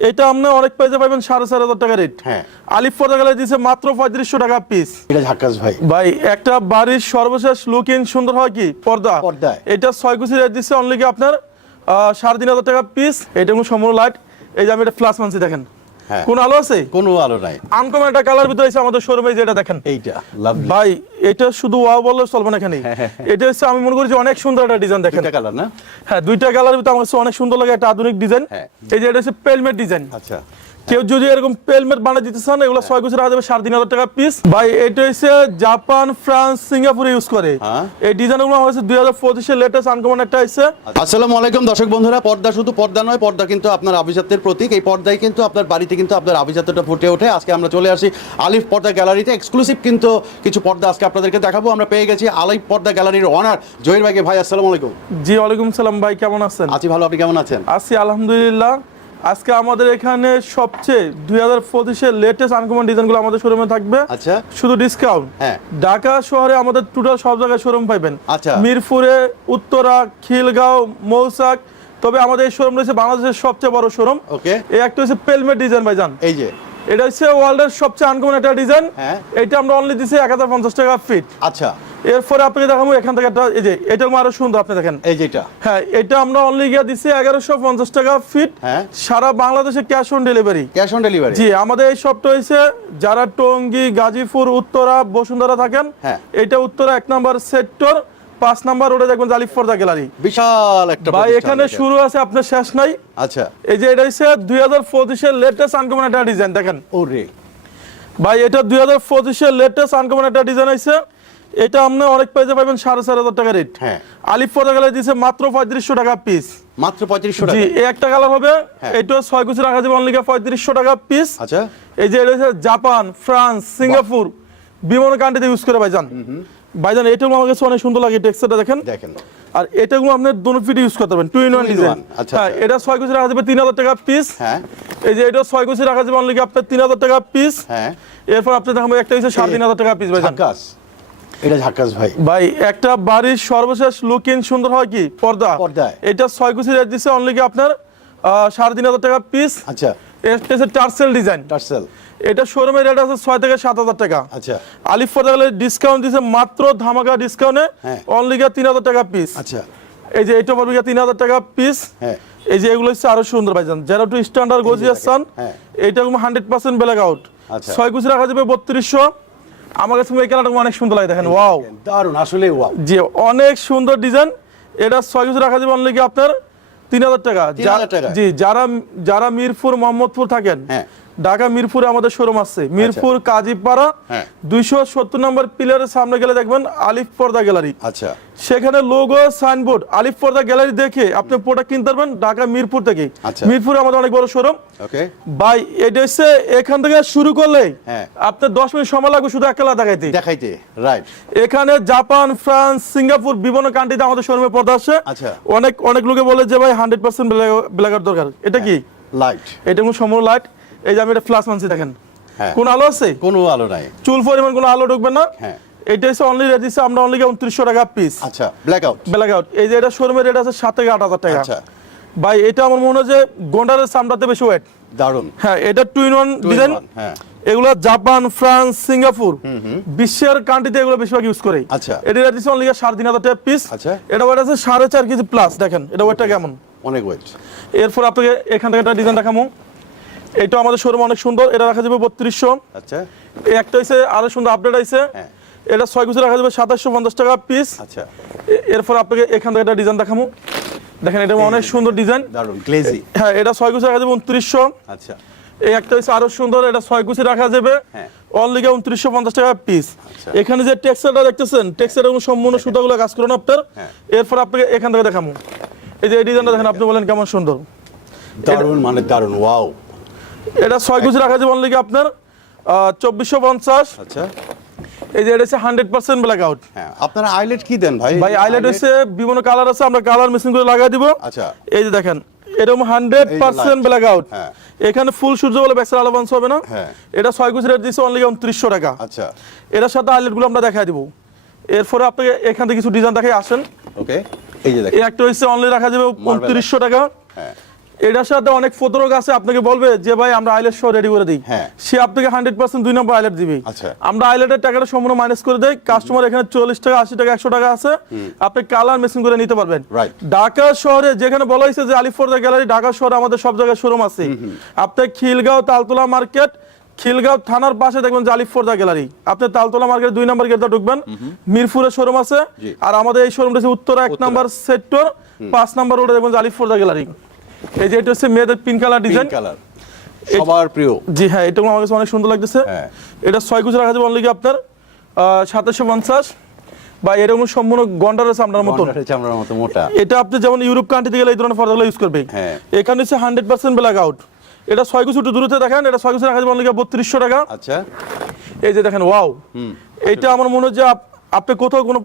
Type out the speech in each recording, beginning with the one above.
এটা আপনি অনেক পেজে পাবেন সাড়ে চার হাজার টাকা রেট হ্যাঁ। আলিফ পর্দা গেলে দিচ্ছে মাত্র পঁয়ত্রিশশো টাকা পিস এটা ঝাক্কাস ভাই। ভাই একটা বাড়ির সর্বশেষ লুক ইন সুন্দর হয় কি? পর্দা। পর্দা এটা ছয় কুচি রেট দিচ্ছে অনলি কি আপনার সাড়ে তিন হাজার টাকা পিস এটা কোনো সম্পূর্ণ লাইট এই যে আমি এটা ফ্লাস মানছি দেখেন। কোন আলো আছে? কোনো আলো নাই। আনকমন একটা কালার ভিতরে আছে আমাদের শোরুমে যেটা দেখেন। এইটা ভাই এটা শুধু ওয়াও বললে চলবে না এখানে। হ্যাঁ, হ্যাঁ, এটা হচ্ছে আমি মনে করি যে অনেক সুন্দর একটা ডিজাইন দেখেন। এটা কালার না? হ্যাঁ দুইটা কালার ভিতরে আমার কাছে অনেক সুন্দর লাগে একটা আধুনিক ডিজাইন হ্যাঁ। এই যে এটা হচ্ছে পেলমেট ডিজাইন আচ্ছা। কেউ যদি এরকম পেলমেট বানিয়ে দিতে চান এগুলো ছয় গুছি রাখা যাবে সাড়ে তিন হাজার টাকা পিস ভাই এটা হচ্ছে জাপান ফ্রান্স সিঙ্গাপুরে ইউজ করে। হ্যাঁ। এই ডিজাইনগুলো হচ্ছে দুই হাজার পঁচিশের লেটেস্ট আনকমন একটা হচ্ছে আসসালামু আলাইকুম দর্শক বন্ধুরা পর্দা শুধু পর্দা নয় পর্দা কিন্তু আপনার আভিজাত্যের প্রতীক। এই পর্দায় কিন্তু আপনার বাড়িতে কিন্তু আপনার আভিজাত্যটা ফুটে ওঠে। আজকে আমরা চলে আসি আলিফ পর্দা গ্যালারিতে। এক্সক্লুসিভ কিন্তু কিছু পর্দা আজকে আপনাদেরকে দেখাবো। আমরা পেয়ে গেছি আলিফ পর্দা গ্যালারির অনার জহির ভাইকে ভাই আসসালামু আলাইকুম। জি ওয়ালাইকুম সালাম ভাই কেমন আছেন? আছি ভালো আপনি কেমন আছেন? আছি আলহামদুলিল্লাহ। আজকে আমাদের এখানে সবচেয়ে দুই হাজার পঁচিশের লেটেস্ট আনকমন ডিজাইনগুলো আমাদের শোরুমে থাকবে। আচ্ছা। শুধু ডিসকাউন্ট হ্যাঁ। ঢাকা শহরে আমাদের টোটাল সব জায়গায় শোরুম পাইবেন। আচ্ছা। মিরপুরে উত্তরা খিলগাঁও মৌসাক তবে আমাদের এই শোরুম রয়েছে বাংলাদেশের সবচেয়ে বড় শোরুম ওকে। এই একটা হচ্ছে পেলমেট ডিজাইন ভাই ভাইজান। এই যে। এটা হচ্ছে ওয়ার্ল্ডের সবচেয়ে আনকমন একটা ডিজাইন হ্যাঁ। এটা আমরা অনলি দিচ্ছি এক হাজার পঞ্চাশ টাকা ফিট আচ্ছা। এরপরে আপনি দেখাবো এখান থেকে একটা এই যে এটা আরও সুন্দর আপনি দেখেন। এই যেটা হ্যাঁ এটা আমরা অনলি গিয়ে দিছি এগারোশো পঞ্চাশ টাকা ফিট হ্যাঁ। সারা বাংলাদেশে cash on delivery cash on delivery জি আমাদের এই শপটা হয়েছে যারা টঙ্গী গাজীপুর উত্তরা বসুন্ধরা থাকেন হ্যাঁ। এটা উত্তরা এক নাম্বার সেক্টর পাঁচ নাম্বার রোডে দেখবেন জালিফ ফর্দা গ্যালারি বিশাল একটা ভাই এখানে শুরু আছে আপনার শেষ নাই। আচ্ছা। এই যে এটা হচ্ছে দুই হাজার পঁচিশের লেটেস্ট আনকমন একটা ডিজাইন দেখেন। ওরে। ভাই এটা দুই হাজার পঁচিশের লেটেস্ট আনকমন একটা ডিজাইন আছে এটা আপনি অনেক পেজে পাবেন সাড়ে চার হাজার টাকা রেট হ্যাঁ। আলিফ গ্যালারি দিচ্ছে মাত্র পঁয়ত্রিশশো টাকা পিস মাত্র পঁয়ত্রিশশো জি টাকা এই একটা কালার হবে। হ্যাঁ। এটা ছয় কুচি রাখা যাবে অনলি পঁয়ত্রিশশো টাকা পিস আচ্ছা। এই যে এটা হচ্ছে জাপান ফ্রান্স সিঙ্গাপুর বিভিন্ন কান্ট্রিতে ইউজ করে ভাইজান। ভাইজান এটাও আমার কাছে অনেক সুন্দর লাগে টেক্সচারটা দেখেন। দেখেন। আর এটাগুলো আপনি দোনো ফিটে ইউজ করতে পারবেন টু ইন ওয়ান ডিজাইন আচ্ছা, হ্যাঁ। এটা ছয় কুচি রাখা যাবে তিন হাজার টাকা পিস হ্যাঁ। এই যে এটা ছয় কুচি রাখা যাবে অনলি আপনার তিন হাজার টাকা পিস হ্যাঁ। এরপর আপনি দেখাবো একটা হচ্ছে সাড়ে তিন হাজার টাকা পিস ভাইজান। এটা ঝাক্কাস ভাই। ভাই একটা বাড়ির সর্বশেষ লুকিং সুন্দর হয় কি? পর্দা? পর্দায়। এটা ছয় কুচি রেট দিচ্ছে অনলি কি আপনার সাড়ে তিন হাজার টাকা পিস আচ্ছা। এটা হচ্ছে টার্সেল ডিজাইন টার্সেল। এটা শোরুমের রেট আছে ছয় থেকে সাত হাজার টাকা। আচ্ছা। আলিফ ফটাগলে ডিসকাউন্ট দিছে মাত্র ধামাকা ডিসকাউন্টে। অনলি গিয়ে তিন হাজার টাকা পিস আচ্ছা। এই যে এটা পড়বে তিন হাজার টাকা পিস হ্যাঁ। এই যে এগুলো হচ্ছে আরও সুন্দর ভাইজান যারা একটু স্ট্যান্ডার্ড গজিয়াস চান এটা হান্ড্রেড পার্সেন্ট ব্ল্যাক আউট। ছয় কুচি রাখা যাবে বত্রিশশো। আমার কাছে এই কালারটা অনেক সুন্দর লাগে দেখেন ওয়াও। দারুণ আসলে ওয়াও। জি অনেক সুন্দর ডিজাইন। এটা ছয় কুচি রাখা যাবে অনলি আপনার? তিন হাজার টাকা। 3000 যা- টাকা? জি যারা যারা মিরপুর মোহাম্মদপুর থাকেন হ্যাঁ। ঢাকা মিরপুরে আমাদের শোরুম আছে। মিরপুর কাজীপাড়া হ্যাঁ। দুইশো সত্তর নম্বর পিলারের সামনে গেলে দেখবেন আলিফ পর্দা গ্যালারি আচ্ছা। সেখানে লোগো সাইনবোর্ড আলিফ পর্দা গ্যালারি দেখে আপনি প্রোডাক্ট কিনতে পারবেন ঢাকা মিরপুর থেকে। আচ্ছা। মিরপুরে আমাদের অনেক বড় শোরুম ভাই এটা হচ্ছে এখান থেকে শুরু করলে হ্যাঁ। আপনার দশ মিনিট সময় লাগবে শুধু এক কালার দেখাইতে। দেখাইতে রাইট এখানে জাপান ফ্রান্স সিঙ্গাপুর বিভিন্ন কান্ট্রিতে আমাদের শোরুমে পর্দা আসে আচ্ছা। অনেক অনেক লোকে বলে যে ভাই হান্ড্রেড পার্সেন্ট ব্ল্যাকার দরকার। এটা কি? লাইট এটা কোনো সম্পূর্ণ লাইট এই যে আমি এটা ফ্লাশ মানছি দেখেন। হ্যাঁ। কোন আলো আছে? কোনো আলো নাই। চুল পরিমাণ কোনো আলো ঢুকবে না। হ্যাঁ। এটা হচ্ছে অনলি রেট দিচ্ছে আমরা অনলি উনত্রিশশো টাকা পিস আচ্ছা ব্ল্যাক আউট ব্ল্যাক আউট এই যে এটা শোরুমের রেট আছে সাত থেকে আট হাজার টাকা। আচ্ছা। ভাই এটা আমার মনে হয় যে গোন্ডারের চামড়াতে বেশি ওয়েট দারুণ হ্যাঁ এটা টু ইন ওয়ান ডিজাইন। এগুলো জাপান ফ্রান্স সিঙ্গাপুর। বিশ্বের কান্ট্রিতে এগুলো বেশিরভাগ ইউজ করে। আচ্ছা। এটা রেট দিচ্ছে অনলি সাড়ে তিন হাজার টাকা পিস আচ্ছা। এটা ওয়েট আছে সাড়ে চার কেজি প্লাস দেখেন। এটা ওয়েটটা কেমন? অনেক ওয়েট এরপর আপনাকে এখান থেকে একটা ডিজাইন দেখামো। এটা আমাদের শোরুম অনেক সুন্দর এটা রাখা যাবে বত্রিশশো। আচ্ছা। এই একটা হচ্ছে আরও সুন্দর আপডেট আছে হ্যাঁ। এটা ছয় কুচি রাখা যাবে সাতাশশো পঞ্চাশ টাকা পিস আচ্ছা। এরপর আপনাকে এখান থেকে একটা ডিজাইন দেখামো। দেখেন এটা অনেক সুন্দর ডিজাইন দারুণ গ্লেজি হ্যাঁ এটা ছয় কুচি রাখা যাবে উনত্রিশশো। আচ্ছা। এই একটা হচ্ছে আরও সুন্দর এটা ছয় কুচি রাখা যাবে। হ্যাঁ। অনলি উনত্রিশশো পঞ্চাশ টাকা পিস আচ্ছা। এখানে যে টেক্সচারটা দেখতেছেন টেক্সচার সম্পূর্ণ সুতাগুলো কাজ করুন আপনার। হ্যাঁ। এরপর আপনাকে এখান থেকে দেখামো। এই যে এই ডিজাইনটা দেখেন আপনি বলেন কেমন সুন্দর। দারুণ মানে দারুণ ওয়াও এটা ছয় কুচি রাখা যাবে অনলি আপনার চব্বিশশো পঞ্চাশ। আচ্ছা। এই যে এটা হচ্ছে হান্ড্রেড পার্সেন্ট ব্ল্যাক আউট আপনারা আইলেট কি দেন ভাই? ভাই আইলাইট হচ্ছে বিভিন্ন কালার আছে আমরা কালার মেশিন করে লাগাই দিব। আচ্ছা। এই যে দেখেন এরকম হান্ড্রেড পার্সেন্ট ব্ল্যাক আউট। এখানে ফুল সূর্য বলে ব্যাকসার আলো বাঞ্চ হবে না। হ্যাঁ। এটা ছয় কুচি রেট দিচ্ছে অনলি উনত্রিশশো টাকা। আচ্ছা। এটার সাথে হাইলাইটগুলো আমরা দেখাই দিব। এরপরে আপনাকে এখান থেকে কিছু ডিজাইন দেখাই আসেন। ওকে এই যে দেখেন। একটা হচ্ছে অনলি রাখা যাবে উনত্রিশশো টাকা। হ্যাঁ। এটার সাথে অনেক ফটোরক আছে আপনাকে বলবে যে ভাই আমরা আইলেট শো রেডি করে দিই। হ্যাঁ। সে আপনাকে হান্ড্রেড পার্সেন্ট দুই নম্বর আইলেট দিবে। আচ্ছা। আমরা আইলেটের টাকাটা সম্পূর্ণ মাইনাস করে দেই। কাস্টমার এখানে চল্লিশ টাকা আশি টাকা একশো টাকা আছে। আপনি কালার মেশিন করে নিতে পারবেন। ঢাকা শহরে যেখানে বলা হয়েছে যে আলিফর্দা গ্যালারি ঢাকা শহরে আমাদের সব জায়গায় শোরুম আছে। আপনি খিলগাঁও তালতলা মার্কেট খিলগাঁও থানার পাশে দেখবেন যে আলিফর্দা গ্যালারি আপনি তালতলা মার্কেট দুই নম্বর গেটে ঢুকবেন। মিরপুরের শোরুম আছে। আর আমাদের এই শোরুমটা উত্তরা এক নম্বর সেক্টর পাঁচ নাম্বার রোডে দেখবেন যে আলিফর্দা গ্যালারি এই যে এটা হচ্ছে মেয়েদের পিঙ্ক কালার ডিজাইন কালার সবার প্রিয়। জি হ্যাঁ এটা আমার কাছে অনেক সুন্দর লাগতেছে। হ্যাঁ। এটা ছয় কুচি রাখা যাবে অনলি আপনার? সাতাশশো পঞ্চাশ। বা এরকম সম্পূর্ণ গন্ডার আছে আপনার মতন। গন্ডারের চামড়ার মতো মোটা। এটা আপনি যেমন ইউরোপ কান্ট্রিতে গেলে এই ধরনের পর্দাগুলো ইউজ করবে হ্যাঁ। এখানে হচ্ছে হান্ড্রেড পার্সেন্ট ব্ল্যাক আউট এটা ছয় কুচি একটু দূরতে দেখেন এটা ছয় কুচি রাখা যাবে অনলি বত্রিশশো টাকা। আচ্ছা। এই যে দেখেন ওয়াও এটা আমার মনে হচ্ছে আপ- আপনি কোথাও কোনো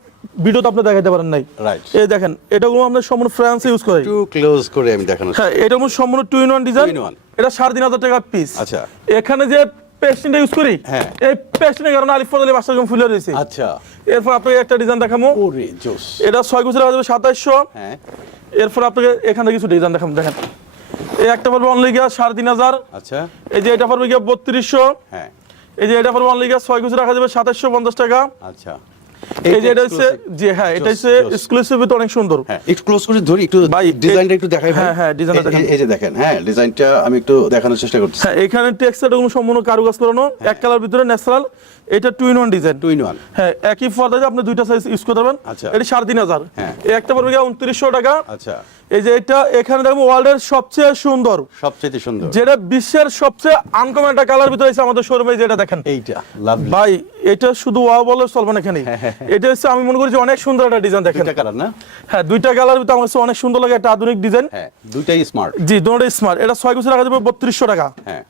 ভিডিওতে আপনি দেখাতে পারেন নাই। রাইট এই দেখেন এটাগুলো আমরা সম্পূর্ণ ফ্রান্সে ইউজ করে। একটু ক্লোজ করে আমি দেখানো হ্যাঁ এটা মধ্যে সম্পূর্ণ টু ইন ওয়ান ডিজাইন। এটা সাড়ে তিন হাজার টাকা পিস আচ্ছা। এখানে যে পেস্টিনটা ইউজ করি হ্যাঁ। এই পেস্টিনের কারণে আলিফ ফজলি বাসা রকম ফুলে রয়েছে। আচ্ছা। এরপর আপনাকে একটা ডিজাইন দেখাবো ওরে জোস। এটা ছয় গুছি রাখা যাবে সাতাইশশো। হ্যাঁ। এরপর আপনাকে এখানে কিছু ডিজাইন দেখাবো দেখেন। এই একটা পড়বে অনলি গিয়া সাড়ে তিন হাজার। আচ্ছা। এই যে এটা পড়বে গিয়া বত্রিশশো। হ্যাঁ। এই যে এটা পড়বে অনলি গিয়া ছয় গুছি রাখা যাবে সাতাইশশো পঞ্চাশ টাকা। আচ্ছা। এই যে এটা হচ্ছে যে হ্যাঁ এটা হচ্ছে Just- just- অনেক সুন্দর। হ্যাঁ একটু ক্লোজ করে ধরি একটু ভাই, ডিজাইনটা একটু দেখাই হ্যাঁ, হ্যাঁ, ডিজাইনটা এই- এই যে দেখেন হ্যাঁ ডিজাইনটা আমি একটু দেখানোর চেষ্টা করছি হ্যাঁ এখানে টেক্সটাইল কোনো সম্পূর্ণ কারুকাজ করানো এক কালার ভিতরে ন্যাচারাল এটা two in one design two in one হ্যাঁ একই পর্দায় আপনি দুইটা সাইজ ইউজ করতে পারবেন। এটা সাড়ে তিন হাজার। হ্যাঁ। একটা পড়বে গিয়ে উনত্রিশশো টাকা। আচ্ছা। এই যে এটা এখানে দেখব ওয়ার্ল্ডের সবচেয়ে সুন্দর। সবচেয়ে সুন্দর। যেটা বিশ্বের সবচেয়ে আনকমন একটা কালার ভিতরে আছে আমাদের শোরুমে যেটা দেখেন। এইটা ভাই এটা শুধু ওয়াও বলে চলবে না এখানে। হ্যাঁ, এটা হচ্ছে আমি মনে করি যে অনেক সুন্দর একটা ডিজাইন দেখেন। দুইটা কালার না? হ্যাঁ দুইটা কালার ভিতরে আমার কাছে অনেক সুন্দর লাগে একটা আধুনিক ডিজাইন হ্যাঁ দুইটাই স্মার্ট জি দুটোটাই স্মার্ট এটা ছয় বছর রাখা যাবে বত্রিশশো টাকা। হ্যাঁ।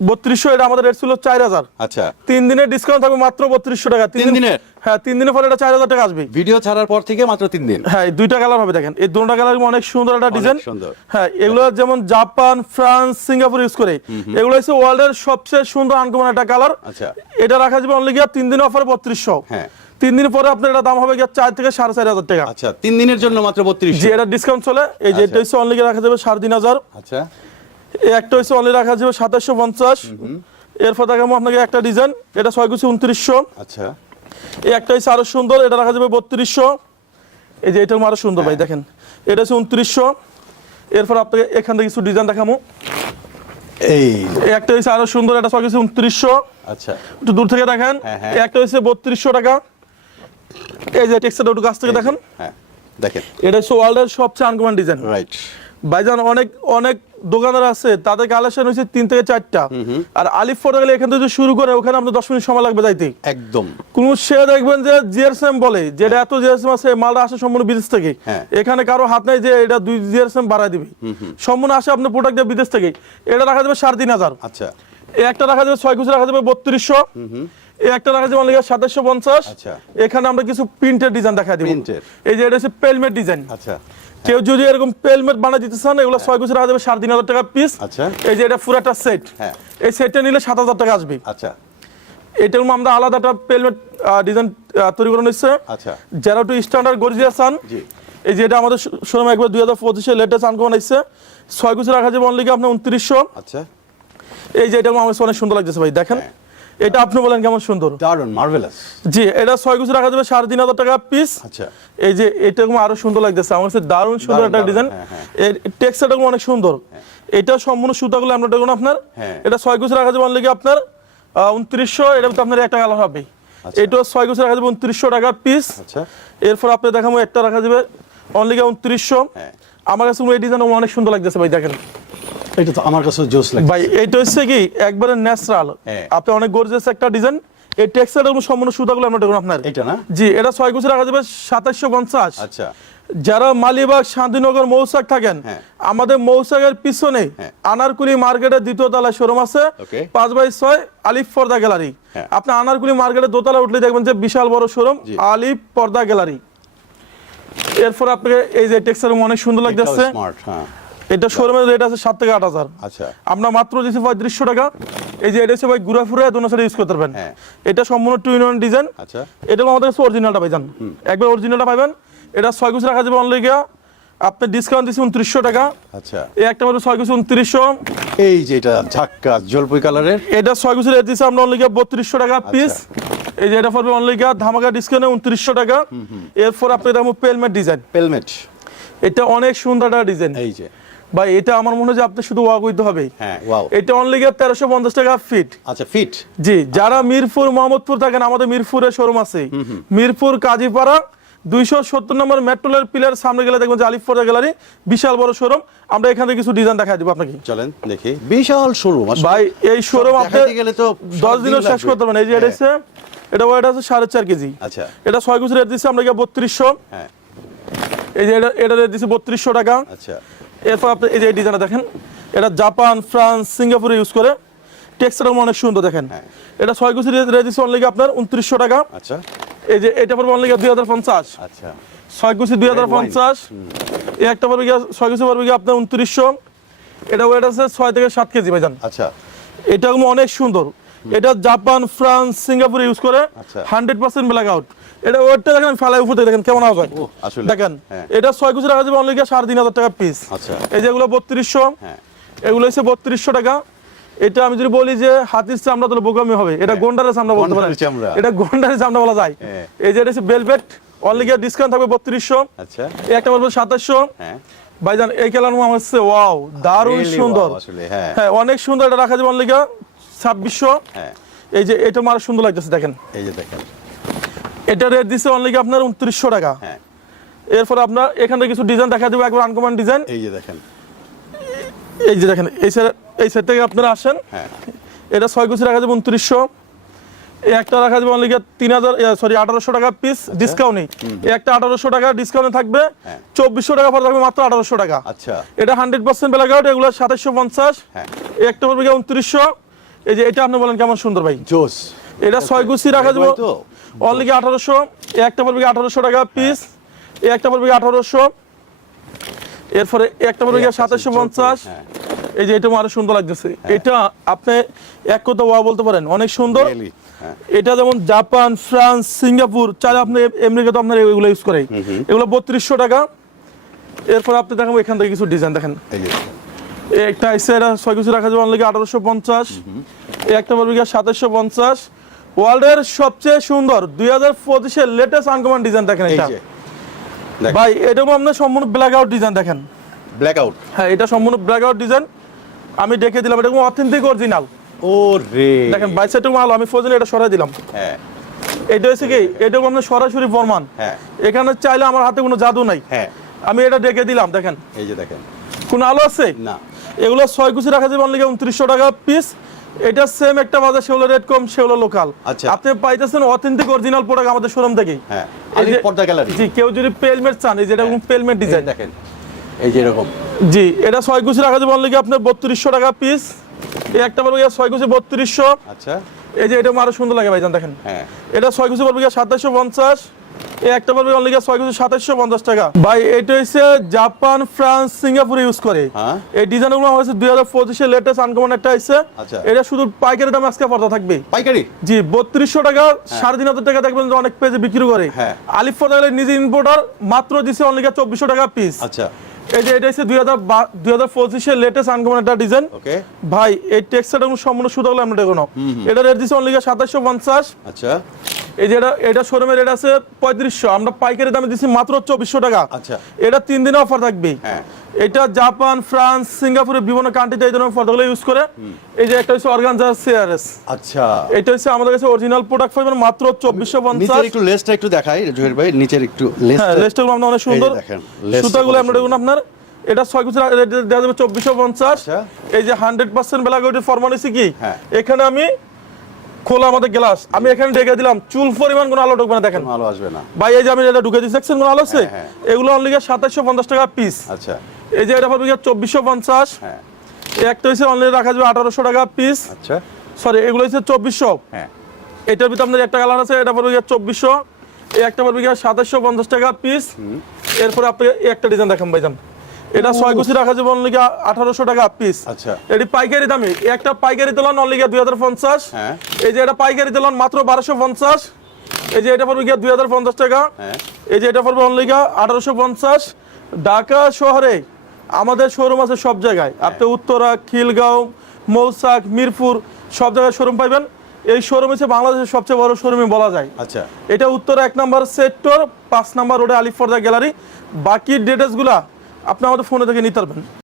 বত্রিশশো এটা আমাদের রেট ছিল চার হাজার। আচ্ছা। তিন দিনের ডিসকাউন্ট থাকবে মাত্র বত্রিশশো টাকা। তিন দিনের? হ্যাঁ তিন দিনের পরে এটা চার হাজার টাকা আসবে। ভিডিও ছাড়ার পর থেকে মাত্র তিন দিন? হ্যাঁ দুইটা কালার হবে দেখেন। এই দুটা কালার অনেক সুন্দর একটা ডিজাইন সুন্দর। হ্যাঁ এগুলো যেমন জাপান ফ্রান্স সিঙ্গাপুর ইউজ করে। এগুলো হচ্ছে ওয়ার্ল্ডের সবচেয়ে সুন্দর আনকমন একটা কালার আচ্ছা। এটা রাখা যাবে অনলি গিয়া তিন দিন অফার বত্রিশশো। হ্যাঁ। তিন দিন পরে আপনার এটা দাম হবে গিয়া চার থেকে সাড়ে চার হাজার টাকা। আচ্ছা তিন দিনের জন্য মাত্র বত্রিশ। যে এটা ডিসকাউন্ট চলে। এই যে। এটা হচ্ছে অনলি রাখা যাবে সাড়ে তিন হাজার। আচ্ছা। এই একটা হচ্ছে অনলি রাখা যাবে সাতাশশো পঞ্চাশ। এরপর দেখাবো আপনাকে একটা ডিজাইন এটা ছয় কুচি উনত্রিশশো। আচ্ছা। এই একটা হচ্ছে আরও সুন্দর এটা রাখা যাবে বত্রিশশো। এই যে এটা আরও সুন্দর ভাই দেখেন। এটা হচ্ছে উনত্রিশশো। এরপর আপনাকে এখান থেকে কিছু ডিজাইন দেখাবো। এই। একটা হচ্ছে আরও সুন্দর এটা সব কিছু উনত্রিশশো। আচ্ছা। একটু দূর থেকে দেখেন। হ্যাঁ, হ্যাঁ। এই একটা হচ্ছে বত্রিশশো টাকা। এই যে টেক্সটাইল একটু কাছ থেকে দেখেন। হ্যাঁ দেখেন। এটা হচ্ছে ওয়ার্ল্ডের সবচেয়ে আনকমন ডিজাইন রাইট ভাইজান অনেক অনেক দোকানদার আছে তাদের কালেকশন হচ্ছে তিন থেকে চারটা। আর আলিফ ফটো গেলে এখান থেকে শুরু করে ওখানে আপনার দশ মিনিট সময় লাগবে যাইতে। একদম। কোন সে দেখবেন যে জিএসএম বলে যেটা এত জিএসএম আছে মালটা আসে সম্পূর্ণ বিদেশ থেকে। হ্যাঁ। এখানে কারও হাত নাই যে এটা দুই জিএসএম বাড়ায় দিবে। সম্পূর্ণ আসে আপনার প্রোডাক্ট বিদেশ থেকে। এটা রাখা যাবে সাড়ে তিন হাজার। আচ্ছা। একটা রাখা যাবে ছয় কুচি রাখা যাবে বত্রিশশো। এই একটা রাখা যাবে অনলি সাতাশশো পঞ্চাশ। আচ্ছা। এখানে আমরা কিছু প্রিন্টের ডিজাইন দেখা দিব। এই যে এটা হচ্ছে পেলমেট ডিজাইন আচ্ছা। কেউ যদি এরকম পেলমেট বানায় দিতে চান এগুলো ছয় কুচি রাখা যাবে সাড়ে তিন হাজার টাকা পিস আচ্ছা। এই যে এটা পুরাটা সেট হ্যাঁ। এই সেটটা নিলে সাত হাজার টাকা আসবে। আচ্ছা। এটার আমরা আলাদা একটা পেলমেট ডিজাইন তৈরি করে নিচ্ছে। আচ্ছা। যারা একটু স্ট্যান্ডার্ড গর্জিয়াস চান এই যে এটা আমাদের শোরুম একবার দুই হাজার পঁচিশে লেটেস্ট আনকমন আসছে ছয় কুচি রাখা যাবে অনলি আপনার উনত্রিশশো। আচ্ছা। এই যে এটা আমার অনেক সুন্দর লাগতেছে ভাই দেখেন। হ্যাঁ। এটা আপনি বলেন কেমন সুন্দর? দারুণ মার্ভেলাস জি এটা ছয় কুচি রাখা যাবে সাড়ে তিন হাজার টাকা পিস আচ্ছা। এই যে এটা এরকম আরও সুন্দর লাগতেছে। আমার কাছে দারুণ সুন্দর একটা ডিজাইন হ্যাঁ, হ্যাঁ। এর টেক্সচারটা অনেক সুন্দর। এটা সম্পূর্ণ সুতাগুলো আমরা দেখুন আপনার। হ্যাঁ। এটা ছয় কুচি রাখা যাবে অনলি আপনার উনত্রিশশো এটা তো আপনার একটা কালার হবে। আচ্ছা। এটা ছয় কুচি রাখা যাবে উনত্রিশশো টাকা পিস আচ্ছা। এরপর আপনি দেখাবো একটা রাখা যাবে অনলি উনত্রিশশো। হ্যাঁ। আমার কাছে এই ডিজাইন অনেক সুন্দর লাগতেছে ভাই দেখেন। এটা তো আমার কাছে জোস লাগে। ভাই এটা হচ্ছে কি একবারে ন্যাচারাল। আপনি অনেক গর্জিয়াস একটা ডিজাইন এই টেক্সটাইল সম্পূর্ণ সুতাগুলো আমরা দেখুন আপনার এটা না? জি এটা ছয় রাখা যাবে সাতাশশো পঞ্চাশ। আচ্ছা। যারা মালিবাগ শান্তিনগর মৌসাক থাকেন হ্যাঁ। আমাদের মৌসাকের পিছনে হ্যাঁ। আনারকুলি মার্কেটের দ্বিতীয় তলায় শোরুম আছে। পাঁচ বাই ছয় আলিফ পর্দা গ্যালারি। আপনি আনারকুলি মার্কেটের দোতলা উঠলে দেখবেন যে বিশাল বড় শোরুম আলিফ পর্দা গ্যালারি এরপর আপনাকে এই যে টেক্সটাইল অনেক সুন্দর লাগতেছে। স্মার্ট হ্যাঁ। এটা শোরুমের রেট আছে সাত থেকে আট হাজার। আচ্ছা। আমরা মাত্র দিচ্ছি পঁয়ত্রিশশো টাকা। এই যে এটা হচ্ছে ভাই ঘুরা ফুরা দোনো সাইড ইউজ করতে পারবেন। হ্যাঁ। এটা সম্পূর্ণ টু ইন ওয়ান ডিজাইন আচ্ছা। এটা আমাদের কাছে অরিজিনালটা পাইজান একবার অরিজিনালটা পাইবেন এটা ছয় কুচি রাখা যাবে অনলি গিয়া। আপনি ডিসকাউন্ট দিচ্ছি উনত্রিশশো টাকা। আচ্ছা। এই একটা পড়বে ছয় কুচি উনত্রিশশো। এই যে এটা ঝাক্কা জলপাই কালারের এটা ছয় কুচি রেট দিচ্ছি আমরা অনলি বত্রিশশো টাকা পিস এই যে এটা পড়বে অনলি ধামাকা ডিসকাউন্টে উনত্রিশশো টাকা। এরপর আপনি এটা পেলমেট ডিজাইন পেলমেট এটা অনেক সুন্দর একটা ডিজাইন এই যে। ভাই এটা আমার মনে হয় যে আপনি শুধু ওয়াক হইতে হবে। হ্যাঁ ওয়াও। এটা অনলি তেরোশো পঞ্চাশ টাকা ফিট আচ্ছা ফিট জি যারা মিরপুর মোহাম্মদপুর থাকেন আমাদের মিরপুরের শোরুম আছে। মিরপুর কাজীপাড়া দুইশো সত্তর নম্বর মেট্রোলের পিলার সামনে গেলে দেখবেন যে আলিফপুরের গ্যালারি বিশাল বড় শোরুম আমরা এখান থেকে কিছু ডিজাইন দেখা দিব আপনাকে। চলেন দেখি। বিশাল শোরুম ভাই এই শোরুম আপনি গেলে তো দশ দিনও শেষ করতে পারবেন এই যে এটা হ্যাঁ। হচ্ছে এটা ওয়েট আছে সাড়ে চার কেজি। আচ্ছা। এটা ছয় কুচি রেট দিচ্ছে আমরা বত্রিশশো। হ্যাঁ। এই যে এটা এটা রেট দিচ্ছে বত্রিশশো টাকা। আচ্ছা। এরপর আপনি এই যে ডিজাইনটা দেখেন এটা জাপান ফ্রান্স সিঙ্গাপুরে ইউজ করে টেক্সটাইল অনেক সুন্দর দেখেন। হ্যাঁ। এটা ছয় কুচি দিচ্ছে অনলি আপনার উনত্রিশশো টাকা। আচ্ছা। এই যে এটা পড়বে অনলি দুই হাজার পঞ্চাশ। আচ্ছা। ছয় কুচি দুই হাজার পঞ্চাশ। এই একটা পড়বে গিয়ে ছয় কুচি পড়বে গিয়ে আপনার উনত্রিশশো। এটা ওয়েট আছে ছয় থেকে সাত কেজি ভাইজান। আচ্ছা। এটা অনেক সুন্দর। এটা জাপান ফ্রান্স সিঙ্গাপুর ইউজ করে। হান্ড্রেড পার্সেন্ট ব্ল্যাক আউট এটা ওয়েটটা দেখেন ফেলায় উপরে দেখেন কেমন আওয়াজ হয় দেখেন হ্যাঁ। এটা ছয় কুচি রাখা যাবে অনলি সাড়ে তিন হাজার টাকা পিস আচ্ছা। এই যেগুলো বত্রিশশো হ্যাঁ। এগুলো হচ্ছে বত্রিশশো টাকা। এটা আমি যদি বলি যে হাতির চামড়া তাহলে বোকামি হবে। এটা গন্ডারের চামড়া বলতে পারেন। এটা গন্ডারের চামড়া বলা যায়। হ্যাঁ। এই যে এটা হচ্ছে বেলভেট অনলি গিয়ে ডিসকাউন্ট থাকবে বত্রিশশো। আচ্ছা। এই একটা বলব সাতাশশো। হ্যাঁ। ভাইজান এই কালার আমার হচ্ছে ওয়াও দারুণ সুন্দর। হ্যাঁ। হ্যাঁ অনেক সুন্দর এটা রাখা যাবে অনলি গিয়ে ছাব্বিশশো। হ্যাঁ। এই যে এটা আমার সুন্দর লাগতেছে দেখেন। এই যে দেখেন। এটা রেট দিচ্ছে অনলি আপনার উনত্রিশশো টাকা। হ্যাঁ। এরপর আপনার এখানে কিছু ডিজাইন দেখা দেবো একবার আনকমন ডিজাইন এই যে দেখেন। এই যে দেখেন এই সাইড এই সাইড থেকে আপনারা আসেন। হ্যাঁ। এটা ছয় কুচি রাখা যাবে উনত্রিশশো। এই একটা রাখা যাবে অনলি তিন হাজার সরি আঠারোশো টাকা পিস ডিসকাউন্টে এই একটা আঠারোশো টাকা ডিসকাউন্টে থাকবে। চব্বিশশো টাকা পরে থাকবে মাত্র আঠারোশো টাকা। আচ্ছা। এটা হান্ড্রেড পার্সেন্ট ব্ল্যাক আউট এগুলো সাতাশশো পঞ্চাশ। একটা পড়বে গিয়ে উনত্রিশশো। এই যে এটা আপনি বলেন কেমন সুন্দর ভাই? জোস। এটা ছয় কুচি রাখা যাবে। অনলি আঠারোশো একটা পড়বে আঠারোশো টাকা পিস একটা পড়বে আঠারোশো। এরপরে একটা পড়বে সাতাশশো পঞ্চাশ। হ্যাঁ। এই যে এটা আরও সুন্দর লাগতেছে। এটা আপনি এক কথা ওয়া বলতে পারেন অনেক সুন্দর। হ্যাঁ। এটা যেমন জাপান ফ্রান্স সিঙ্গাপুর চাইলে আপনি আমেরিকা তো আপনার এগুলো ইউজ করে এগুলো বত্রিশশো টাকা। এরপর আপনি দেখেন এখান থেকে কিছু ডিজাইন দেখেন। একটা আইসে এটা ছয় কিছু রাখা যাবে অনলি আঠারোশো পঞ্চাশ। একটা বলবি সাতাশশো পঞ্চাশ। ওয়ার্ল্ডের সবচেয়ে সুন্দর দুই হাজার পঁচিশের লেটেস্ট আনকমন ডিজাইন দেখেন এটা। ভাই এটাও আপনার সম্পূর্ণ ব্ল্যাক আউট ডিজাইন দেখেন। ব্ল্যাক আউট হ্যাঁ এটা সম্পূর্ণ ব্ল্যাক আউট ডিজাইন আমি দেখে দিলাম এটা অথেন্টিক অরিজিনাল ও রে দেখেন বাইসাইটুকু মাল আমি ফোজনে এটা সরাই দিলাম। হ্যাঁ। এটা হচ্ছে কি এটাও আপনার সরাসরি প্রমাণ। হ্যাঁ। এখানে চাইলে আমার হাতে কোনো জাদু নাই। হ্যাঁ। আমি এটা ডেকে দিলাম দেখেন। এই যে দেখেন। কোনো আলো আছে? না। এগুলো ছয় কুচি রাখা যাবে অনলি উনত্রিশশো টাকা পিস এটা সেম একটা বাজার সেগুলো রেট কম সেগুলো লোকাল আচ্ছা। আপনি পাইতেছেন অথেন্টিক অরিজিনাল প্রোডাক্ট আমাদের শোরুম থেকে হ্যাঁ এই পর্দা গ্যালারি জি কেউ যদি পেলমেট চান এই যে যেটা পেলমেট ডিজাইন দেখেন এই যে এরকম। জি এটা ছয় কুচি রাখা যাবে অনলি আপনার বত্রিশশো টাকা পিস এই একটা বলব ছয় কুচি বত্রিশশো। আচ্ছা। এই যে এটা আরও সুন্দর লাগে ভাইজান দেখেন। হ্যাঁ। এটা ছয় কুচি গিয়ে সাতাশশো পঞ্চাশ। এই একটা পড়বে অনলি ছয় সাতাশশো পঞ্চাশ টাকা। ভাই এটা হচ্ছে জাপান ফ্রান্স সিঙ্গাপুর ইউজ করে। হ্যাঁ। এই ডিজাইনগুলো হয়েছে দুই হাজার পঁচিশের লেটেস্ট আনকমন একটা আছে আচ্ছা। এটা শুধু পাইকারি দামে আজকে পর্দা থাকবে। পাইকারি? জি বত্রিশশো টাকা সাড়ে তিন হাজার টাকা দেখবেন অনেক পেজে বিক্রি করে। হ্যাঁ। আলিফ পর্দা নিজে ইম্পোর্টার মাত্র দিছে অনলি চব্বিশশো টাকা পিস আচ্ছা। এই যে এটা হচ্ছে দুই হাজার দুই হাজার পঁচিশের লেটেস্ট আনকমন একটা ডিজাইন ভাই এই টেক্সটাইল সম্পূর্ণ সুতা হলো আমরা এটা রেট দিচ্ছে অনলি সাতাশশো পঞ্চাশ। আচ্ছা। এই যে এটা এটা শোরুমের রেট আছে পঁয়ত্রিশশো। আমরা পাইকারি দামে দিচ্ছি মাত্র চব্বিশশো টাকা। আচ্ছা। এটা তিন দিনে অফার থাকবে। হ্যাঁ। এটা জাপান ফ্রান্স সিঙ্গাপুরের বিভিন্ন কান্ট্রিতে এই ধরনের ফটোগুলো ইউজ করে। এই যে একটা হচ্ছে অর্গানজা সিআরএস আচ্ছা। এটা হচ্ছে আমাদের কাছে অরিজিনাল প্রোডাক্ট পাবেন মাত্র নিচের একটু লেসটা একটু দেখাই জহির ভাই নিচের একটু হ্যাঁ লেসটা লেসটাগুলো আপনার অনেক সুন্দর। সুতাগুলো আপনার দেখুন আপনার। এটা ছয় দেওয়া যাবে চব্বিশশো পঞ্চাশ। আচ্ছা। এই যে হান্ড্রেড পার্সেন্ট বেলাগটির ফরমান হচ্ছে কি? হ্যাঁ। এখানে আমি খোলা আমাদের গ্লাস। আমি এখানে ডেকে দিলাম চুল পরিমাণ কোনো আলো ঢুকবে না দেখেন। আলো আসবে না। ভাই এই যে আমি এটা ঢুকে দিচ্ছি দেখছেন কোনো আলো আছে? হ্যাঁ, এগুলো অনলি সাতাশশো পঞ্চাশ টাকা পিস আচ্ছা। এই যে এটা পাবে চব্বিশশো পঞ্চাশ। হ্যাঁ। একটা হচ্ছে অনলি রাখা যাবে আঠারোশো টাকা পিস আচ্ছা। সরি এগুলো হচ্ছে চব্বিশশো। হ্যাঁ। এটার ভিতরে আপনার একটা কালার আছে এটা পড়বে গিয়ে চব্বিশশো। এই একটা পড়বে গিয়ে সাতাশশো পঞ্চাশ টাকা পিস এরপরে আপনি একটা ডিজাইন দেখান ভাইজান। এটা ছয় কুচি রাখা যাবে অনলি আঠারোশো টাকা পিস আচ্ছা। এটি পাইকারি দামে। একটা পাইকারি দিলাম অনলি গিয়ে দুই হাজার পঞ্চাশ। হ্যাঁ। এই যে এটা পাইকারি দিলাম মাত্র বারোশো পঞ্চাশ। এই যে এটা পড়বে গিয়ে দুই হাজার পঞ্চাশ টাকা। হ্যাঁ। এই যে এটা পড়বে অনলি গিয়ে আঠারোশো পঞ্চাশ। ঢাকা শহরে আমাদের শোরুম আছে সব জায়গায়। আপনি উত্তরা খিলগাঁও মৌসাক মিরপুর সব জায়গায় শোরুম পাইবেন। এই শোরুম হচ্ছে বাংলাদেশের সবচেয়ে বড় শোরুমই বলা যায়। আচ্ছা। এটা উত্তরা এক নম্বর সেক্টর পাঁচ নম্বর রোডে আলিফর্দা গ্যালারি। বাকি ডিটেলসগুলা আপনি আমাদের ফোনে থেকে নিতে পারবেন।